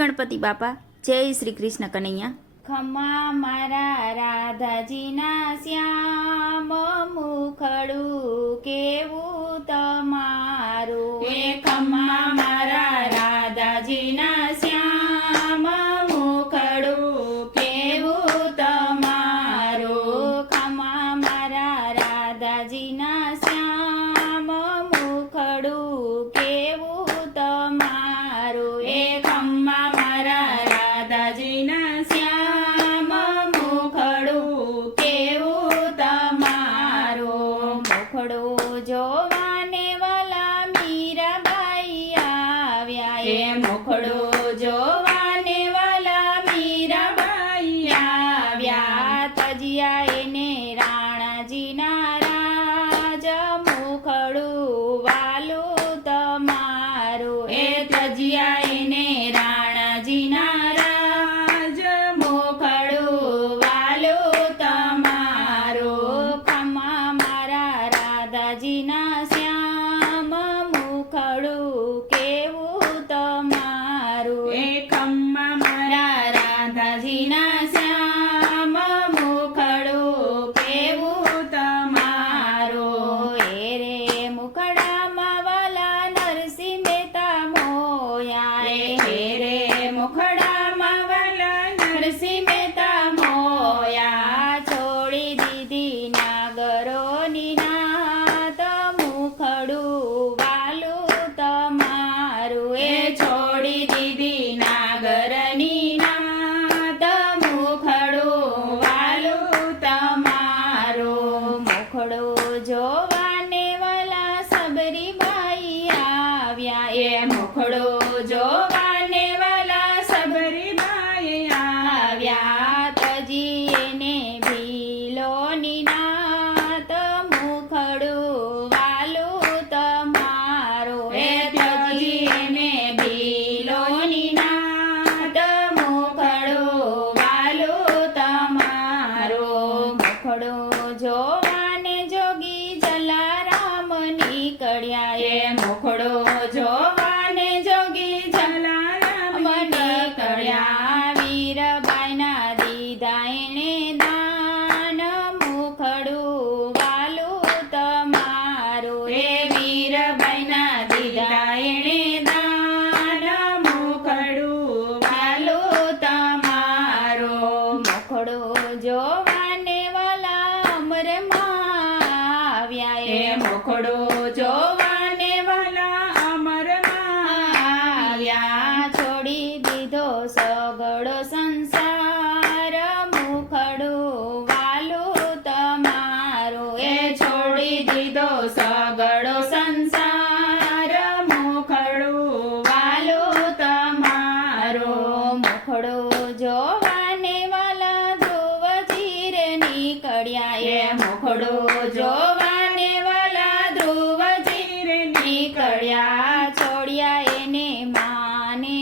ગણપતિ બાપા, જય શ્રી કૃષ્ણ કનૈયા। ખમ્મા મારા રાધાજીના શ્યામ મુખડું કેવું તમારું, એ ખમ્મા મારા રાધાજીના શ્યામ મુખડું કેવું તમારું। ખમ્મા મારા રાધાજીના શ્યામ મુખડું કેવું તમારું, એ ખમ્મા મારા રાધાજીના શ્યામ મુખડું કેવું તમારું। મુખડું જોવાને વાલા મીરાબાઈ આવ્યા, એ મુખડું જોવાને વાલા મીરાબાઈ આવ્યા। તજિયા એને રાણાજીના રાજ મુખડું વાલું તમારું, એ તજિયા એને રાણાજીના રાજ મુખડું વાલું તમારું। ખમ્મા મારા રાધાજીના શ્યામ મુખડું કેવું તમારું, એ ખમ્મા મારા રાધાજીના શ્યામ મુખડું કેવું તમારું। એ રે મુખડામાં વાલા નરસિંહ મહેતા મોયા, હે રે મુખડામાં વાલા નરસિંહ મહેતા મોયા। છોડી દીધી નાગરોની નાત મુખડું વાલું તમારું, એ છોડી દીધી નાગરની નાત મુખડું વાલું તમારું। મુખડું જોવાને વાલા સબરીબાઈ આવ્યા, એ મુખડું જોવાને વાલા સબરીબાઈ આવ્યા। તજી એને ભીલોની નાત મુખડું વાલું તમારું, એ તજી એને ભીલોની નાત મુખડું વાલું તમારું। મુખડું જોવાને જોગી જલારામ નીકળ્યા, એ મુખડું જોવાને જોગી જલારામ નીકળ્યા। વીરબાઈના દીધા એને દાન મુખડું વાલું તમારું, એ વીરબાઈના દીધા એણે દાન મુખડું વાલું તમારું। મુખડું જોવાને વાલા અમરમાં આવ્યા, એ મુખડું જોવાને વાલા અમરમાં આવ્યા। છોડી દીધો સગળો સંસાર મુખડું વાલું તમારું, એ છોડી દીધો સગળો સંસાર મુખડું વાલું તમારું। મુખડું જોવાને વાલા ધ્રુવજી રે નીકળ્યા, એ મુખડું જોવાને વાલા ધ્રુવજી રે નીકળ્યા। છોડ્યા એને માને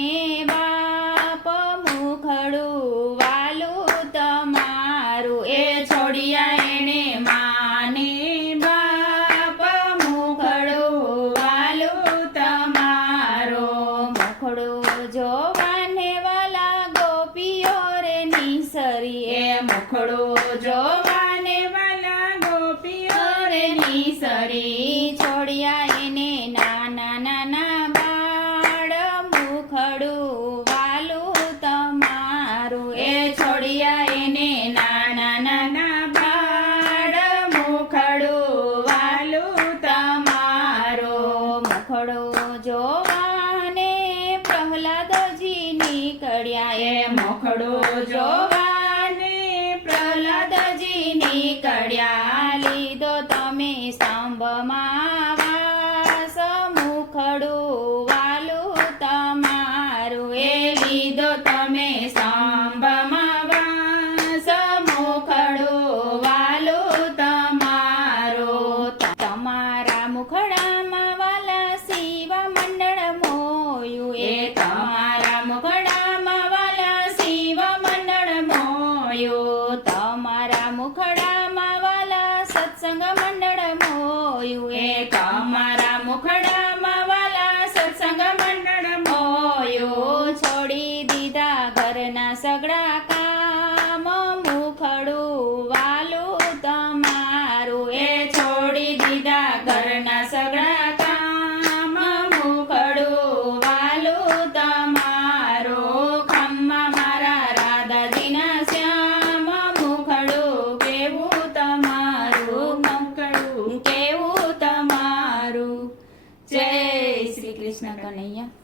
બાપ મુખડું વાલું તમારું, એ છોડ્યા એને માને બાપ મુખડું વાલું તમારું। મુખડું જોવાને વાલા ગોપીઓ રે નિસરી, એ મુખડું જોવાને વાલા ગોપીઓ રે નિસરી। છોડ્યા એને નાના નાના બાળ મુખડું વાલું તમારું, એ છોડ્યા એને નાના નાના બાળ મુખડું વાલું તમારું। મુખડું જોવાને પ્રહલાદજી નીકળ્યા, એ મુખડું જોવાને પ્રહલાદજી નીકળ્યા। લીધો તમે સ્તંભમાં વાસ મુખડું વાલું તમારું, એ લીધો તમે સ્તંભમાં વાસ મુખડું વાલું તમારું। તમારા મુખડામાં વાલા શિવ મંડળ મોયું, એ તમારા મુખડામાં વાલા શિવ મંડળ મોયું। તમારા મુખડામાં વાલા સત્સંગ મંડળ મોયું, એ તમારા મુખડામાં વાલા સત્સંગ મંડળ મોયું। છોડી સગડા કામ મુખડું વાલું તમારું એ છોડી દીધા ઘરના સગડા કામ મુખડું વાલું તમારો ખમ્મા મારા રાધાજીના શ્યામ મુખડું કેવું તમારું મુખડું કેવું તમારું જય શ્રી કૃષ્ણ કનૈયા.